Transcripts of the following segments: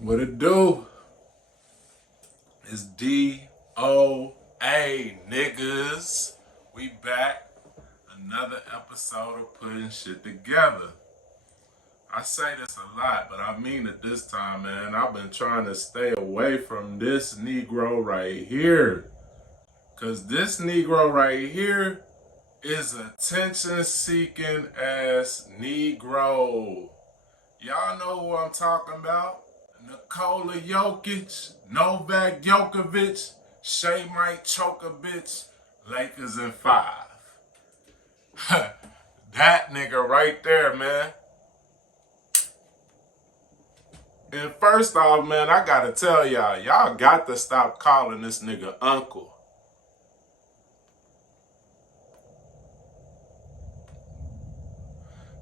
What it do? It's DOA, niggas. We back. Another episode of putting shit together. I say this a lot, but I mean it this time, man. I've been trying to stay away from this Negro right here. Because this Negro right here is attention-seeking ass Negro. Y'all know who I'm talking about. Nikola Jokic, Novak Djokovic, Shea might choke a bitch, Lakers in 5. That nigga right there, man. And first off, man, I gotta tell y'all got to stop calling this nigga uncle.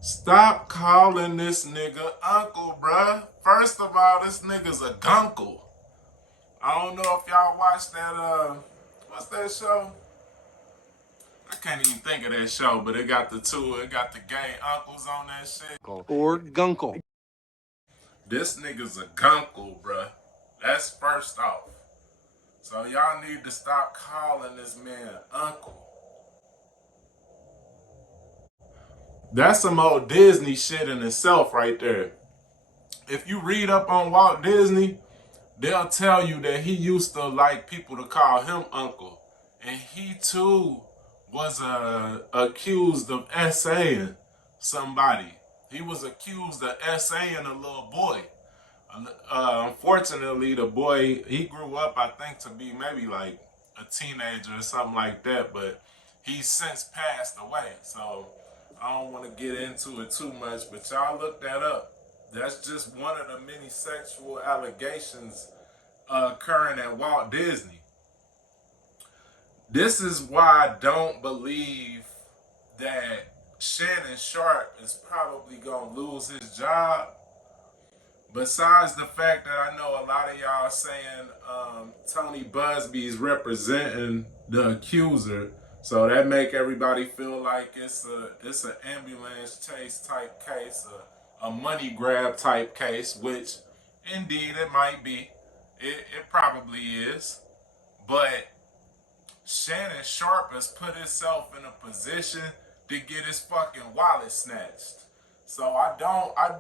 Stop calling this nigga uncle, bruh. First of all, this nigga's a guncle. I don't know if y'all watched that, what's that show? I can't even think of that show, but it got the gay uncles on that shit. Or Guncle. This nigga's a guncle, bruh. That's first off. So y'all need to stop calling this man uncle. That's some old Disney shit in itself right there. If you read up on Walt Disney, they'll tell you that he used to like people to call him uncle. And he too was accused of essaying somebody. He was accused of essaying a little boy. Unfortunately, the boy, he grew up, I think, to be maybe like a teenager or something like that, but he's since passed away. So I don't want to get into it too much, but y'all look that up. That's just one of the many sexual allegations occurring at Walt Disney. This is why I don't believe that Shannon Sharpe is probably going to lose his job. Besides the fact that I know a lot of y'all saying Tony Busby's representing the accuser, so that make everybody feel like it's an ambulance chase type case, a money grab type case, which indeed it might be. It probably is. But Shannon Sharpe has put himself in a position to get his fucking wallet snatched. So I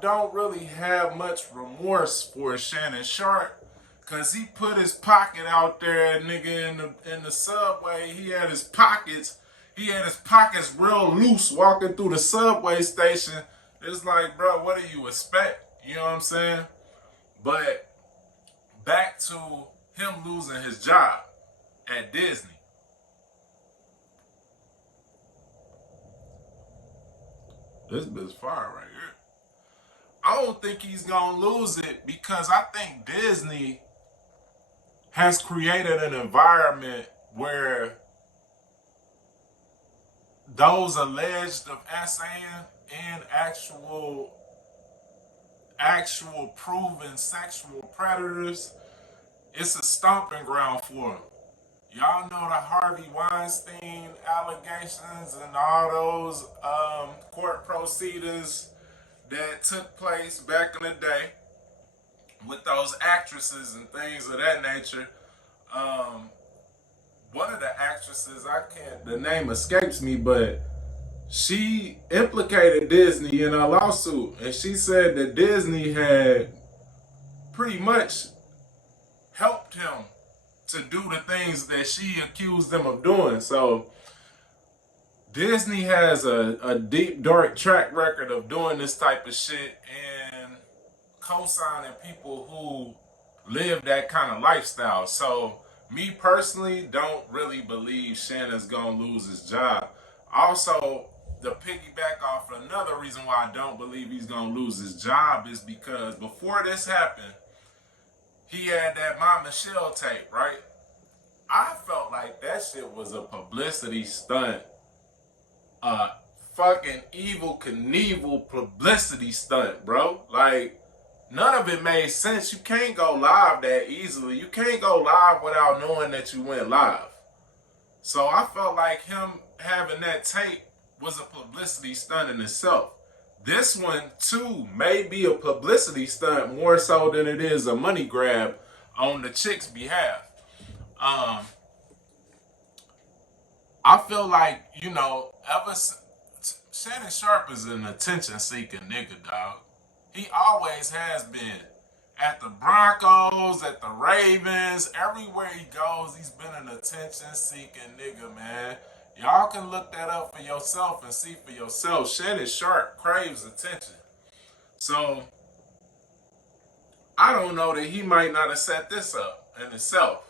don't really have much remorse for Shannon Sharpe, cause he put his pocket out there, nigga, in the subway. He had his pockets real loose walking through the subway station. It's like, bro, what do you expect? You know what I'm saying? But back to him losing his job at Disney. This bitch fire right here. I don't think he's gonna lose it because I think Disney has created an environment where those alleged of essaying and actual proven sexual predators, it's a stomping ground for them. Y'all know the Harvey Weinstein allegations and all those court proceedings that took place back in the day with those actresses and things of that nature. One of the actresses, the name escapes me, but she implicated Disney in a lawsuit, and she said that Disney had pretty much helped him to do the things that she accused them of doing. So Disney has a deep, dark track record of doing this type of shit and co-signing people who live that kind of lifestyle. So me personally don't really believe Shannon's gonna lose his job. Also, the piggyback off another reason why I don't believe he's gonna lose his job is because before this happened, he had that My Michelle tape, right? I felt like that shit was a publicity stunt. Fucking Evil Knievel publicity stunt, bro. Like, none of it made sense. You can't go live that easily. You can't go live without knowing that you went live. So I felt like him having that tape was a publicity stunt in itself. This one too may be a publicity stunt more so than it is a money grab on the chick's behalf. Um, I feel like, Shannon Sharpe is an attention seeking nigga, dog. He always has been. At the Broncos, at the Ravens, everywhere he goes, he's been an attention seeking nigga, man. Y'all can look that up for yourself and see for yourself. Shannon Sharpe craves attention. So I don't know that he might not have set this up in itself.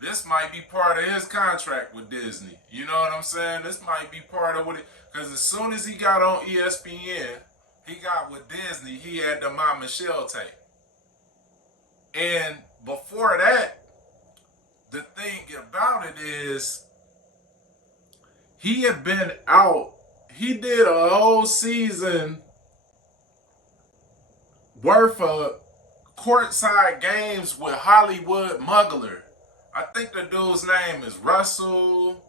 This might be part of his contract with Disney. You know what I'm saying? This might be part of what it, because as soon as he got on ESPN, he got with Disney, he had the My Michelle tape. And before that, the thing about it is he had been out, he did a whole season worth of courtside games with Hollywood Muggler. I think the dude's name is Russell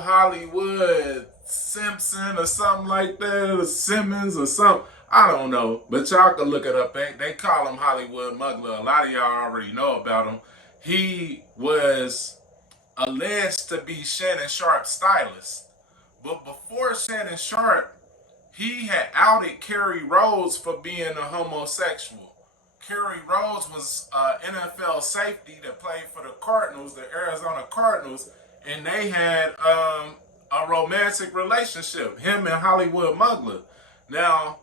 Hollywood Simpson or something like that, or Simmons or something. I don't know, but y'all can look it up. They call him Hollywood Muggler. A lot of y'all already know about him. He was alleged to be Shannon Sharpe's stylist. But before Shannon Sharpe, he had outed Kerry Rhodes for being a homosexual. Kerry Rhodes was an NFL safety that played for the Cardinals, the Arizona Cardinals, and they had a romantic relationship, him and Hollywood Muggler. Now,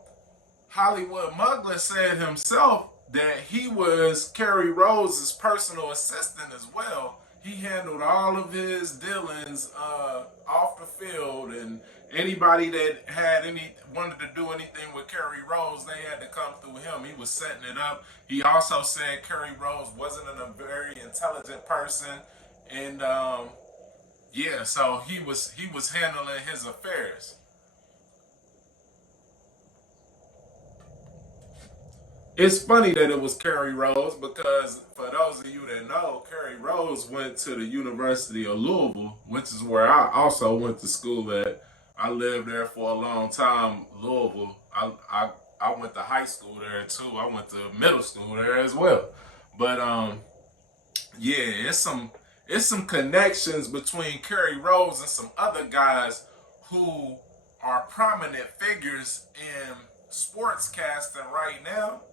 Hollywood Muggler said himself that he was Kerry Rhodes' personal assistant as well. He handled all of his dealings off the field, and anybody that had wanted to do anything with Kerry Rhodes, they had to come through him. He was setting it up. He also said Kerry Rhodes wasn't a very intelligent person, and yeah, so he was handling his affairs. It's funny that it was Kerry Rhodes because for those of you that know, Kerry Rhodes went to the University of Louisville, which is where I also went to school at. I lived there for a long time, Louisville. I went to high school there too. I went to middle school there as well. But yeah, it's some connections between Kerry Rhodes and some other guys who are prominent figures in sportscasting right now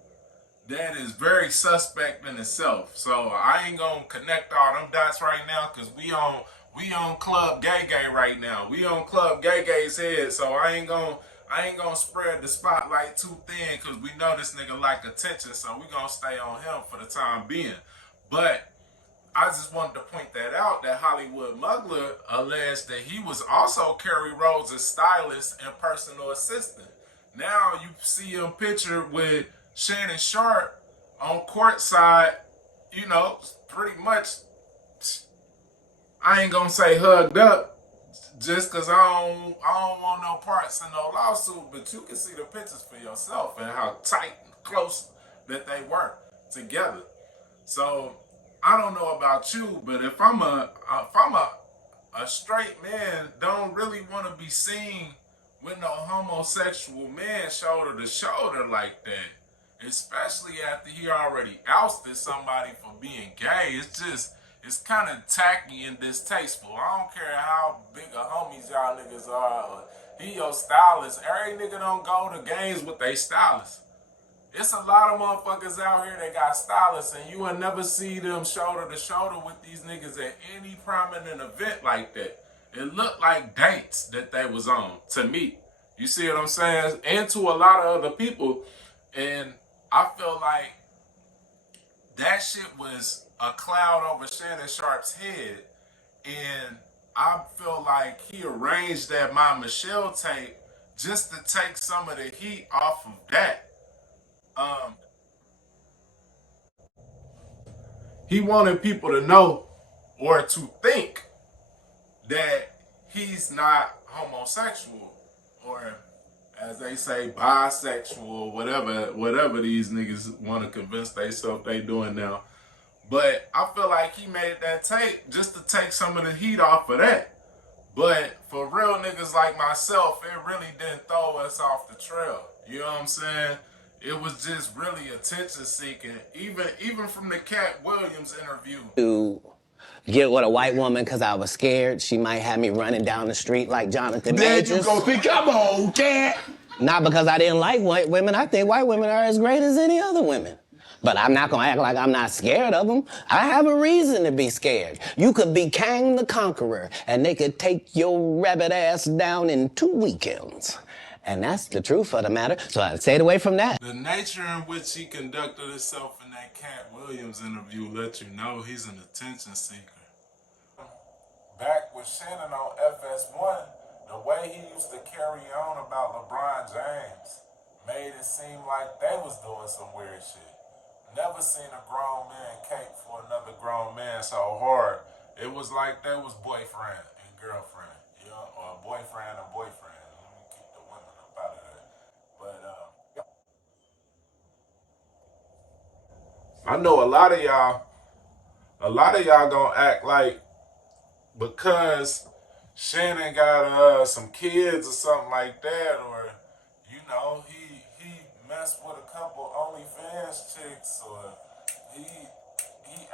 that is very suspect in itself. So I ain't gonna connect all them dots right now because we on Club Gay Gay right now. We on Club Gay Gay's head. So I ain't gonna spread the spotlight too thin because we know this nigga like attention. So we gonna stay on him for the time being. But I just wanted to point that out that Hollywood Muggler alleged that he was also Kerry Rhodes' stylist and personal assistant. Now you see him pictured with Shannon Sharpe on courtside, pretty much, I ain't gonna say hugged up just because I don't want no parts in no lawsuit, but you can see the pictures for yourself and how tight and close that they were together. So I don't know about you, but if I'm a straight man, don't really want to be seen with no homosexual man shoulder to shoulder like that. Especially after he already ousted somebody for being gay. It's kind of tacky and distasteful. I don't care how big of homies y'all niggas are. Or he your stylist. Every nigga don't go to games with they stylist. It's a lot of motherfuckers out here that got stylists, and you will never see them shoulder to shoulder with these niggas at any prominent event like that. It looked like dates that they was on to me. You see what I'm saying? And to a lot of other people. And I feel like that shit was a cloud over Shannon Sharpe's head. And I feel like he arranged that My Michelle tape just to take some of the heat off of that. Um, he wanted people to know or to think that he's not homosexual or as they say bisexual, whatever these niggas want to convince themselves they doing now. But I feel like he made that tape just to take some of the heat off of that. But for real niggas like myself, it really didn't throw us off the trail. You know what I'm saying? It was just really attention seeking. Even from the Cat Williams interview. To get with a white woman because I was scared she might have me running down the street like Jonathan Majors. There you go. See, come on, Cat. Not because I didn't like white women. I think white women are as great as any other women. But I'm not gonna act like I'm not scared of them. I have a reason to be scared. You could be Kang the Conqueror, and they could take your rabbit ass down in 2 weekends. And that's the truth of the matter, so I stayed away from that. The nature in which he conducted himself in that Cat Williams interview let you know he's an attention seeker. Back with Shannon on FS1, the way he used to carry on about LeBron James made it seem like they was doing some weird shit. Never seen a grown man cake for another grown man so hard. It was like they was boyfriend and girlfriend, you know, or boyfriend and boyfriend. Let me keep the women up out of that. But I know a lot of y'all gonna act like because Shannon got some kids or something like that, or you know, he messed with a couple OnlyFans chicks, or he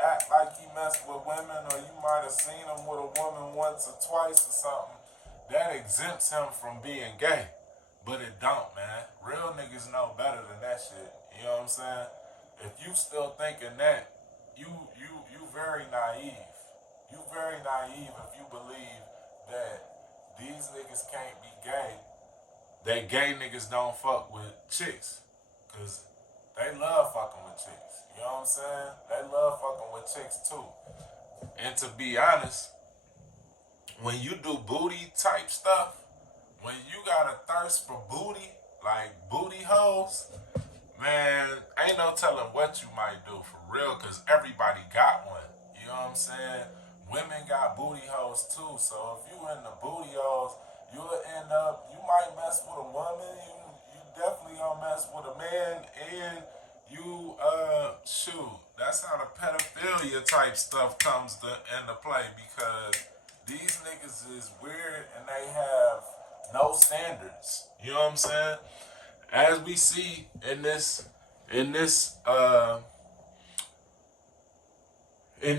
act like he messed with women, or you might have seen him with a woman once or twice or something. That exempts him from being gay, but it don't, man. Real niggas know better than that shit. You know what I'm saying? If you still thinking that, you very naive. You very naive if you believe that these niggas can't be gay. That gay niggas don't fuck with chicks. Cause they love fucking with chicks. You know what I'm saying? They love fucking with chicks too. And to be honest, when you do booty type stuff, when you got a thirst for booty, like booty hoes, man, ain't no telling what you might do for real, cause everybody got one. You know what I'm saying? Women got booty hoes too. So if you in the booty hoes, you'll end up, you might mess with a woman, you definitely gonna mess with a man, and you shoot. That's how the pedophilia type stuff comes into play, because these niggas is weird and they have no standards. You know what I'm saying? As we see in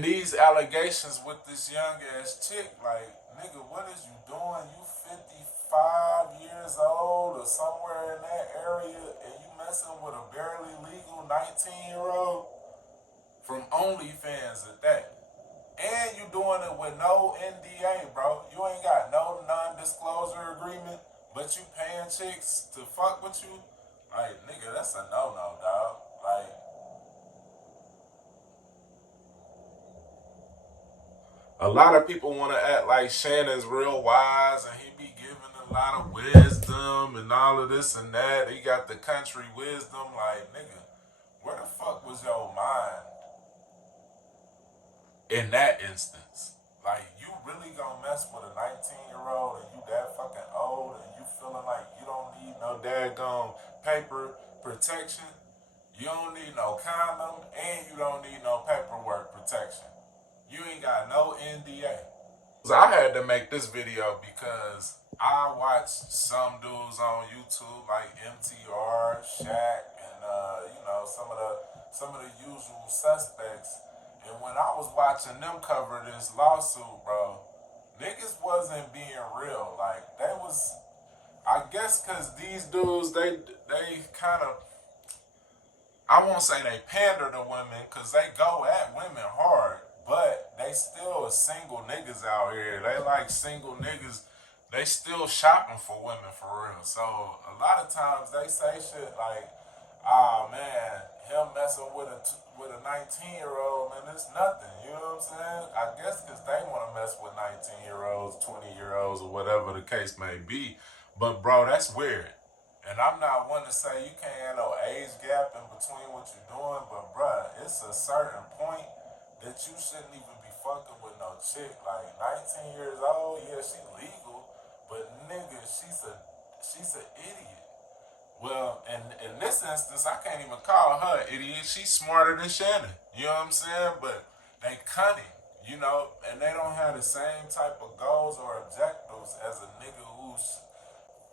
these allegations with this young ass chick, like, nigga, what is you doing? You 55 years old or somewhere in that area, and you messing with a barely legal 19-year-old from OnlyFans at that. And you doing it with no NDA, bro. You ain't got no non-disclosure agreement, but you paying chicks to fuck with you? Like, nigga, that's a no-no, dog. Like, a lot of people want to act like Shannon's real wise and he be giving a lot of wisdom and all of this and that. He got the country wisdom. Like, nigga, where the fuck was your mind in that instance? Like, you really gonna mess with a 19-year-old and you that fucking old and you feeling like you don't need no daggone paper protection? You don't need no condom and you don't need no paperwork protection. You ain't got no NDA. I had to make this video because I watched some dudes on YouTube like MTR, Shaq, and you know, some of the usual suspects. And when I was watching them cover this lawsuit, bro, niggas wasn't being real. Like, they was, I guess, cause these dudes they kind of, I won't say they pander to women, cause they go at women hard. But they still single niggas out here. They like single niggas. They still shopping for women for real. So a lot of times they say shit like, "Oh man, him messing with a 19-year-old, man, it's nothing." You know what I'm saying? I guess because they want to mess with 19-year-olds, 20-year-olds, or whatever the case may be. But bro, that's weird. And I'm not one to say you can't have no age gap in between what you're doing. But bruh, it's a certain point that you shouldn't even be fucking with no chick. Like, 19 years old, yeah, she legal, but nigga, she's an idiot. Well, in this instance, I can't even call her an idiot. She's smarter than Shannon. You know what I'm saying? But they cunning, you know, and they don't have the same type of goals or objectives circles as a nigga who's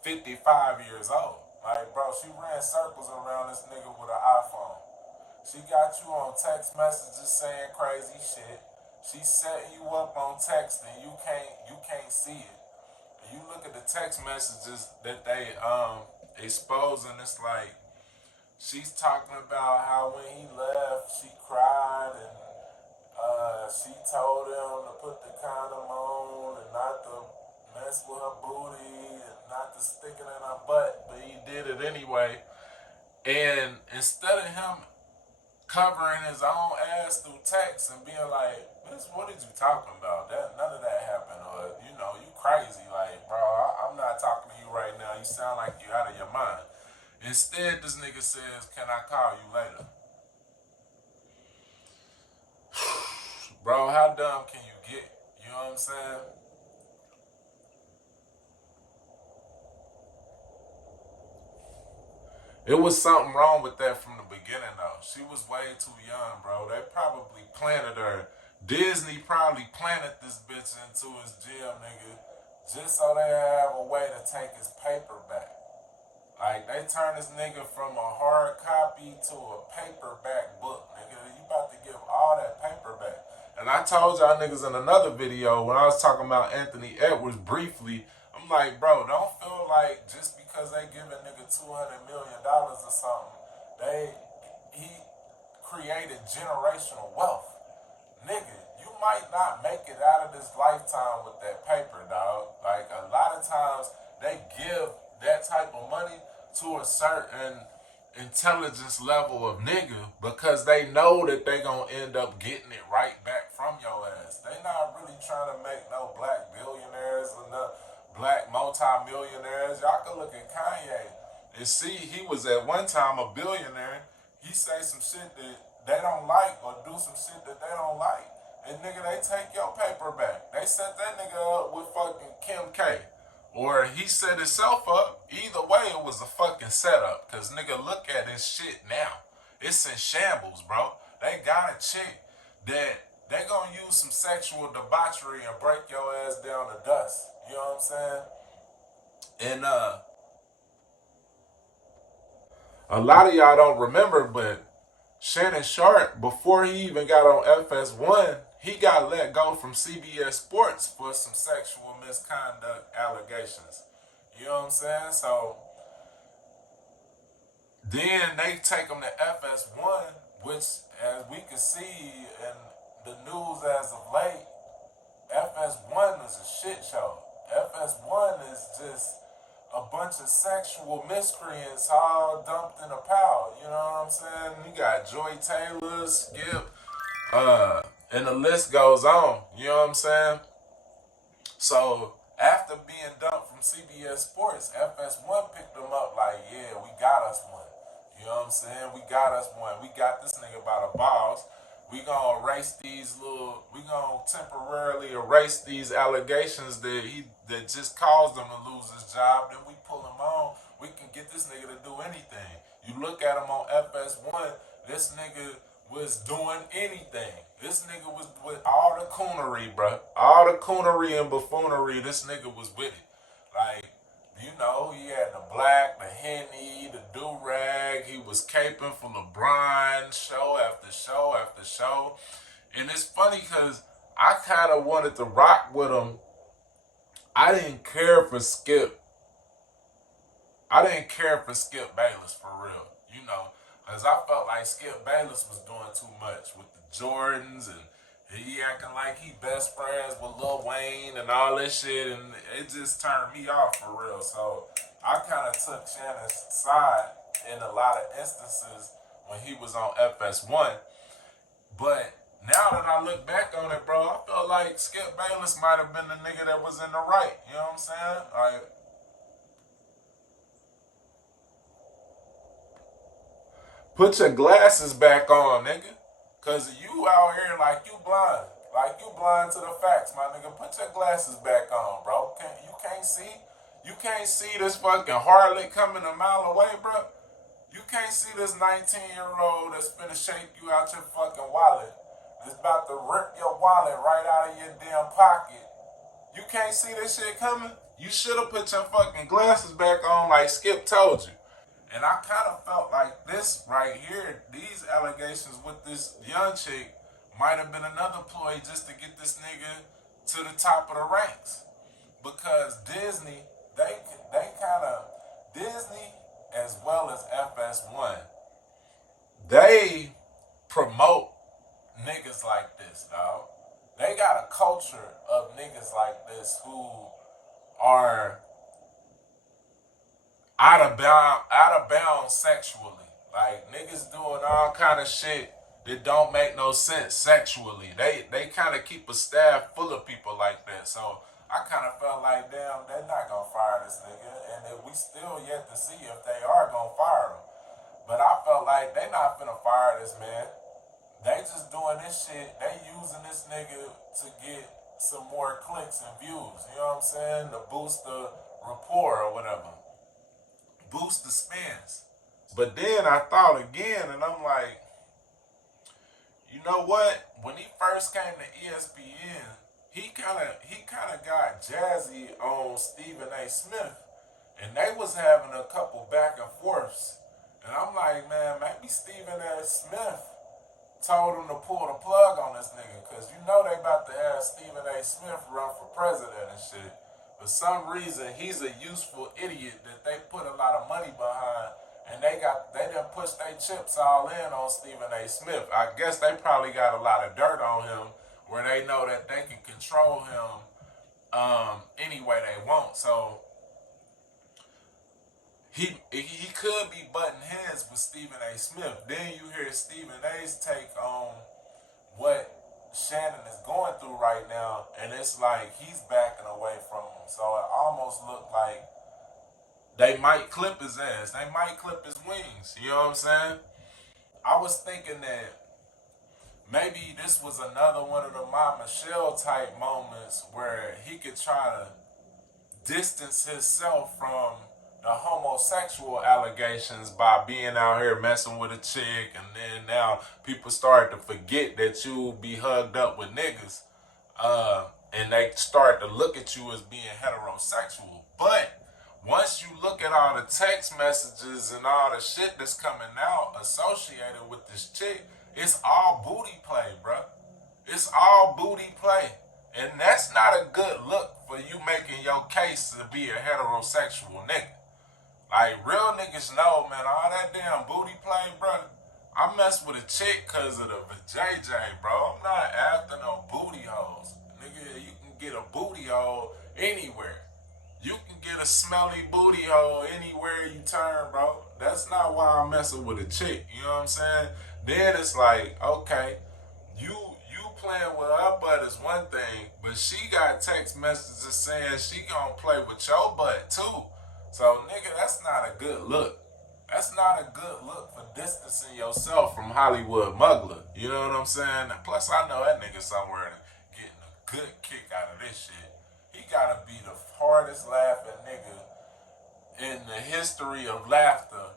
55 years old. Like, bro, she ran circles around this nigga with an iPhone. She got you on text messages saying crazy shit. She setting you up on text and you can't see it. You look at the text messages that they exposing. It's like she's talking about how when he left, she cried and she told him to put the condom on and not to mess with her booty and not to stick it in her butt, but he did it anyway. And instead of him covering his own ass through text and being like, "Bitch, what did you talking about? That none of that happened," or you crazy, like, bro, I'm not talking to you right now. You sound like you out of your mind. Instead, this nigga says, "Can I call you later?" Bro, how dumb can you get? You know what I'm saying? It was something wrong with that from the beginning, though. She was way too young, bro. They probably planted her. Disney probably planted this bitch into his gym, nigga, just so they have a way to take his paper back. Like, they turned this nigga from a hard copy to a paperback book, nigga. You about to give all that paper back. And I told y'all niggas in another video when I was talking about Anthony Edwards briefly, I'm like, bro, don't feel like just because they give a nigga $200 million or something, he created generational wealth. Nigga, you might not make it out of this lifetime with that paper, dog. Like, a lot of times they give that type of money to a certain intelligence level of nigga because they know that they gonna end up getting it right back from your ass. They not really trying to make no black billionaires or no black multi-millionaires. Y'all can look at Kanye and see he was at one time a billionaire. He say some shit that they don't like or do some shit that they don't like. And nigga, they take your paper back. They set that nigga up with fucking Kim K. Or he set himself up. Either way, it was a fucking setup. Cause nigga, look at this shit now. It's in shambles, bro. They got a chick that they gonna use some sexual debauchery and break your ass down to dust. You know what I'm saying? And a lot of y'all don't remember, but Shannon Sharpe, before he even got on FS1, he got let go from CBS Sports for some sexual misconduct allegations. You know what I'm saying? So then they take him to FS1, which, as we can see in the news as of late, FS1 is a shit show. FS1 is just a bunch of sexual miscreants all dumped in a pile. You know what I'm saying? You got Joy Taylor, Skip, and the list goes on. You know what I'm saying? So after being dumped from CBS Sports, FS1 picked them up like, yeah, we got us one. You know what I'm saying? We got us one. We got this nigga by the balls. We gonna temporarily erase these allegations that just caused him to lose his job. Then we pull him on. We can get this nigga to do anything. You look at him on FS1, this nigga was doing anything. This nigga was with all the coonery, bro. All the coonery and buffoonery, this nigga was with it. Like, he had the black, the Henny, the do-rag. He was caping for LeBron show after show after show. And it's funny because I kind of wanted to rock with him. I didn't care for Skip. I didn't care for Skip Bayless for real, because I felt like Skip Bayless was doing too much with the Jordans and he acting like he best friends with Lil Wayne and all that shit, and it just turned me off for real. So I kind of took Shannon's side in a lot of instances when he was on FS1. But now that I look back on it, bro, I feel like Skip Bayless might have been the nigga that was in the right. You know what I'm saying? Like, put your glasses back on, nigga. Cause you out here like you blind. Like you blind to the facts, my nigga. Put your glasses back on, bro. You can't see? You can't see this fucking harlot coming a mile away, bro? You can't see this 19-year-old that's finna shake you out your fucking wallet. That's about to rip your wallet right out of your damn pocket You can't see this shit coming? You should have put your fucking glasses back on like Skip told you. And I kind of felt like this right here, these allegations with this young chick might have been another ploy just to get this nigga to the top of the ranks. Because Disney, they kind of, Disney as well as FS1, they promote niggas like this, dog. They got a culture of niggas like this who are out of bounds sexually. Like niggas doing all kind of shit that don't make no sense sexually. They kind of keep a staff full of people like that. So I kind of felt like, damn, they're not gonna fire this nigga, and that we still yet to see if they are gonna fire him. But I felt like they not finna fire this man. They just doing this shit. They using this nigga to get some more clicks and views. You know what I'm saying? To boost the rapport or whatever. Boost the spins. But then I thought again, and I'm like, you know what? When he first came to ESPN, he kind of got jazzy on Stephen A. Smith, and they was having a couple back and forths. And I'm like, man, maybe Stephen A. Smith told him to pull the plug on this nigga, because you know they about to have Stephen A. Smith run for president and shit. For some reason, he's a useful idiot that they put a lot of money behind, and they done pushed their chips all in on Stephen A. Smith. I guess they probably got a lot of dirt on him where they know that they can control him any way they want. So he could be butting heads with Stephen A. Smith. Then you hear Stephen A.'s take on what Shannon is going through right now, and it's like he's backing away from him. So it almost looked like they might clip his ass. They might clip his wings. You know what I'm saying? I was thinking that maybe this was another one of the My Michelle type moments where he could try to distance himself from the homosexual allegations by being out here messing with a chick, and then now people start to forget that you be hugged up with niggas, and they start to look at you as being heterosexual. But once you look at all the text messages and all the shit that's coming out associated with this chick, it's all booty play, bro. It's all booty play. And that's not a good look for you making your case to be a heterosexual nigga. Like, real niggas know, man, all that damn booty play, bro. I mess with a chick because of the JJ, bro. I'm not after no booty hoes. Nigga, you can get a booty hole anywhere. You can get a smelly booty hole anywhere you turn, bro. That's not why I'm messing with a chick. You know what I'm saying? Then it's like, okay, you playing with her butt is one thing, but she got text messages saying she gonna play with your butt too. So, nigga, that's not a good look. That's not a good look for distancing yourself from Hollywood Muggler. You know what I'm saying? Plus, I know that nigga somewhere getting a good kick out of this shit. He gotta be the hardest laughing nigga in the history of laughter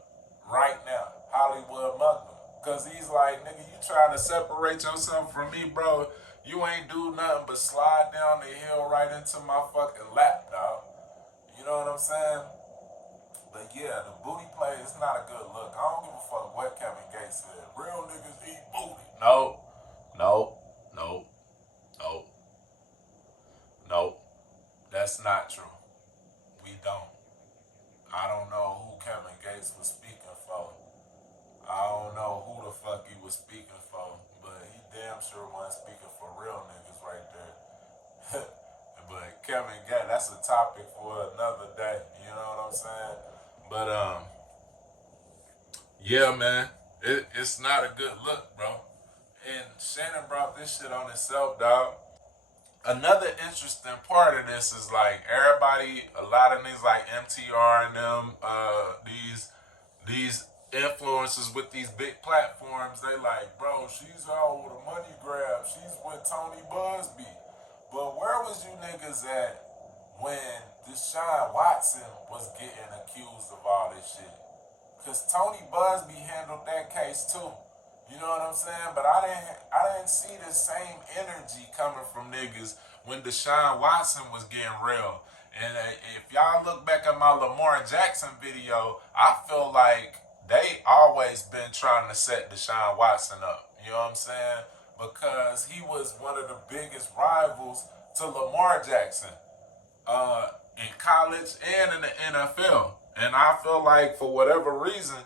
right now. Hollywood Muggler. Because he's like, nigga, you trying to separate yourself from me, bro. You ain't do nothing but slide down the hill right into my fucking lap, dog. You know what I'm saying? But yeah, the booty play is not a good look. I don't give a fuck what Kevin Gates said. Real niggas eat booty. No, no, no, no, no. That's not true. We don't. I don't know who Kevin Gates was speaking for. I don't know who the fuck he was speaking for, but he damn sure wasn't speaking for real niggas right there. But Kevin Gates, that's a topic for another day. You know what I'm saying? But yeah, man, it's not a good look, bro. And Shannon brought this shit on himself, dog. Another interesting part of this is like everybody, a lot of niggas like MTR and them, these influencers with these big platforms, they like, bro, she's out with a money grab. She's with Tony Busby. But where was you niggas at when Deshaun Watson was getting accused of all this shit? Because Tony Busby handled that case too. You know what I'm saying? But I didn't see the same energy coming from niggas when Deshaun Watson was getting real. And if y'all look back at my Lamar Jackson video, I feel like they always been trying to set Deshaun Watson up. You know what I'm saying? Because he was one of the biggest rivals to Lamar Jackson in college and in the NFL. And I feel like for whatever reason,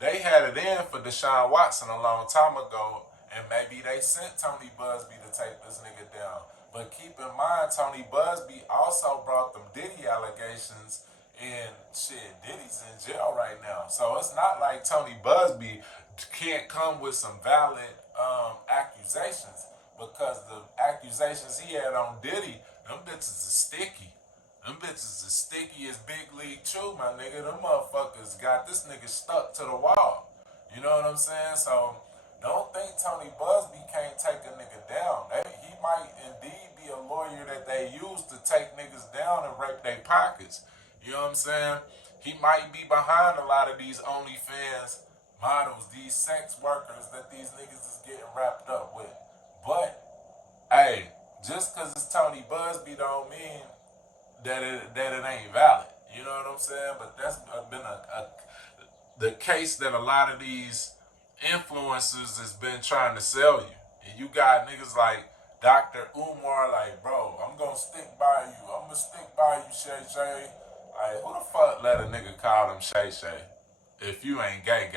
they had it in for Deshaun Watson a long time ago, and maybe they sent Tony Busby to take this nigga down. But keep in mind, Tony Busby also brought them Diddy allegations, and shit, Diddy's in jail right now. So it's not like Tony Busby can't come with some valid accusations, because the accusations he had on Diddy, them bitches are sticky. Them bitches as sticky as Big League Chew, my nigga. Them motherfuckers got this nigga stuck to the wall. You know what I'm saying? So don't think Tony Busby can't take a nigga down. He might indeed be a lawyer that they use to take niggas down and rape their pockets. You know what I'm saying? He might be behind a lot of these OnlyFans models, these sex workers that these niggas is getting wrapped up with. But, hey, just because it's Tony Busby don't mean that it ain't valid. You know what I'm saying? But that's been the case that a lot of these influencers has been trying to sell you. And you got niggas like Dr. Umar, like, bro, I'm gonna stick by you. I'm gonna stick by you, Shay Shay. Like, who the fuck let a nigga call them Shay Shay if you ain't gay?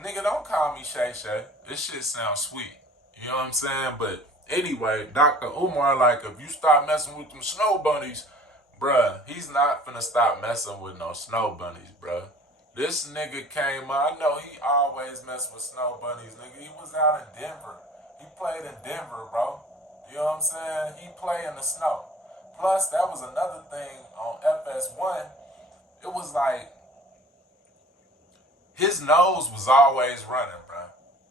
Nigga, don't call me Shay Shay. This shit sounds sweet. You know what I'm saying? But anyway, Dr. Umar, like, if you stop messing with them snow bunnies, bruh, he's not finna stop messing with no snow bunnies, bruh. This nigga came up. I know he always messed with snow bunnies, nigga. He was out in Denver. He played in Denver, bro. You know what I'm saying? He played in the snow. Plus, that was another thing on FS1. It was like his nose was always running, bro.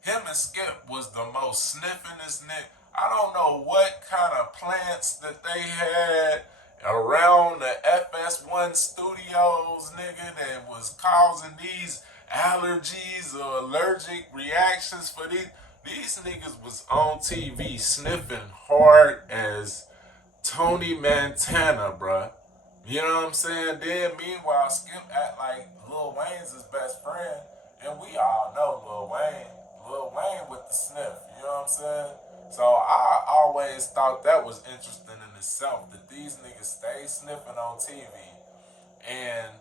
Him and Skip was the most sniffingest nigga. I don't know what kind of plants that they had around the FS1 studios, nigga, that was causing these allergies or allergic reactions for these niggas was on TV sniffing hard as Tony Montana, bruh. You know what I'm saying? Then meanwhile, Skip act like Lil Wayne's his best friend, and we all know Lil Wayne. Lil Wayne with the sniff, you know what I'm saying? So I always thought that was interesting in itself, that these niggas stay sniffing on TV, and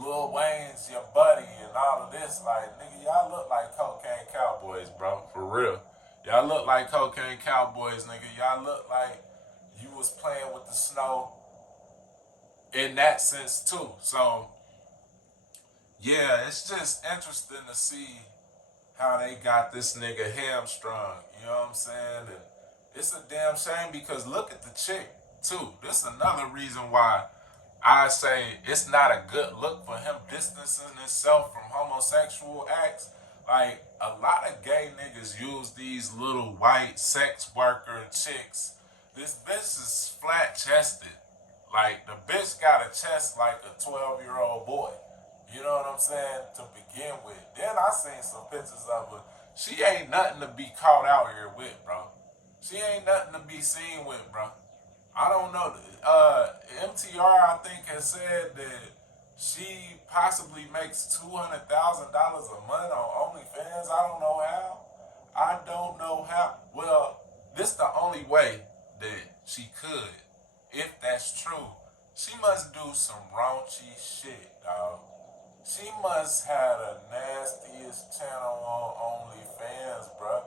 Lil Wayne's your buddy and all of this. Like, nigga, y'all look like cocaine cowboys, bro, for real. Y'all look like cocaine cowboys, nigga. Y'all look like you was playing with the snow in that sense too. So yeah, it's just interesting to see how they got this nigga hamstrung. You know what I'm saying? And it's a damn shame, because look at the chick too. This is another reason why I say it's not a good look for him distancing himself from homosexual acts. Like, a lot of gay niggas use these little white sex worker chicks. This bitch is flat chested. Like, the bitch got a chest like a 12-year-old boy. You know what I'm saying? To begin with. Then I seen some pictures of her. She ain't nothing to be caught out here with, bro. She ain't nothing to be seen with, bro. I don't know. MTR, I think, has said that she possibly makes $200,000 a month on OnlyFans. I don't know how. I don't know how. Well, this the only way that she could. If that's true, she must do some raunchy shit, dog. She must have the nastiest channel on OnlyFans, bruh.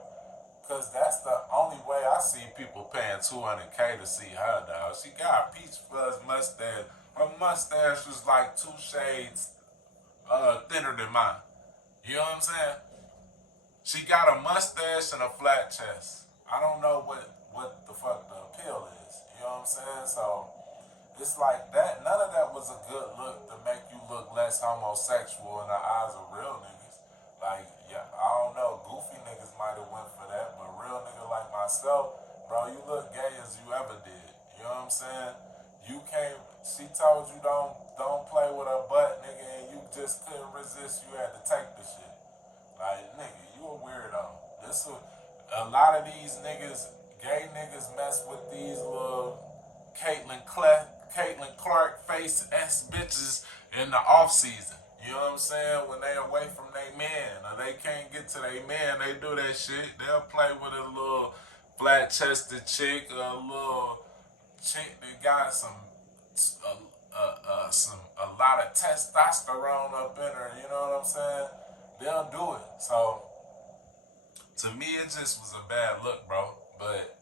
Cause that's the only way I see people paying $200K to see her, dog. She got a peach fuzz mustache. Her mustache was like 2 shades thinner than mine. You know what I'm saying? She got a mustache and a flat chest. I don't know what the fuck the appeal is. You know what I'm saying? So it's like that. None of that was a good look to make you look less homosexual in the eyes of real niggas. Like, yeah, I don't know. Goofy niggas might have went for that, but real nigga like myself, bro, you look gay as you ever did. You know what I'm saying? You can't. She told you don't play with her butt, nigga, and you just couldn't resist. You had to take the shit. Like, nigga, you a weirdo. A lot of these niggas, gay niggas, mess with these little Caitlin Clark face ass bitches in the off season. You know what I'm saying? When they away from their man or they can't get to their man, they do that shit. They'll play with a little flat chested chick or a little chick that got a lot of testosterone up in her. You know what I'm saying? They'll do it. So to me, it just was a bad look, bro. But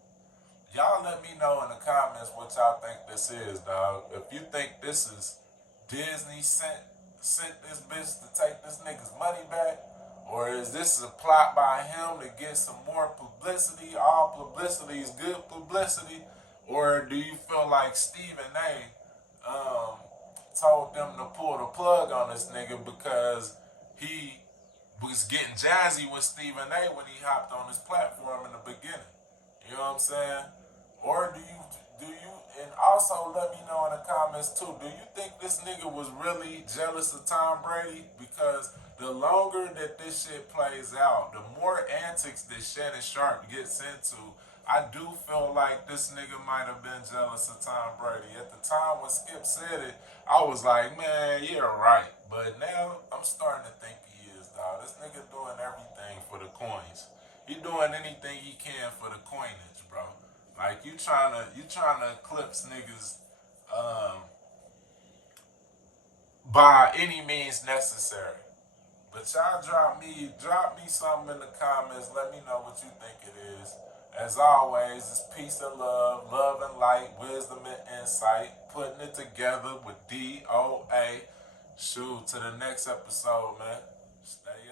y'all let me know in the comments what y'all think this is, dog. If you think this is Disney sent this bitch to take this nigga's money back, or is this a plot by him to get some more publicity? All publicity is good publicity, or do you feel like Stephen A. Told them to pull the plug on this nigga because he was getting jazzy with Stephen A. when he hopped on his platform in the beginning? You know what I'm saying? Or do you, and also let me know in the comments too, do you think this nigga was really jealous of Tom Brady? Because the longer that this shit plays out, the more antics that Shannon Sharpe gets into, I do feel like this nigga might have been jealous of Tom Brady. At the time when Skip said it, I was like, man, you're right. But now I'm starting to think he is, dog. This nigga doing everything for the coins. He doing anything he can for the coinage, bro. Like you trying to eclipse niggas by any means necessary. But y'all drop me something in the comments. Let me know what you think it is. As always, it's peace and love and light, wisdom and insight. Putting it together with DOA. Shoot, to the next episode, man. Stay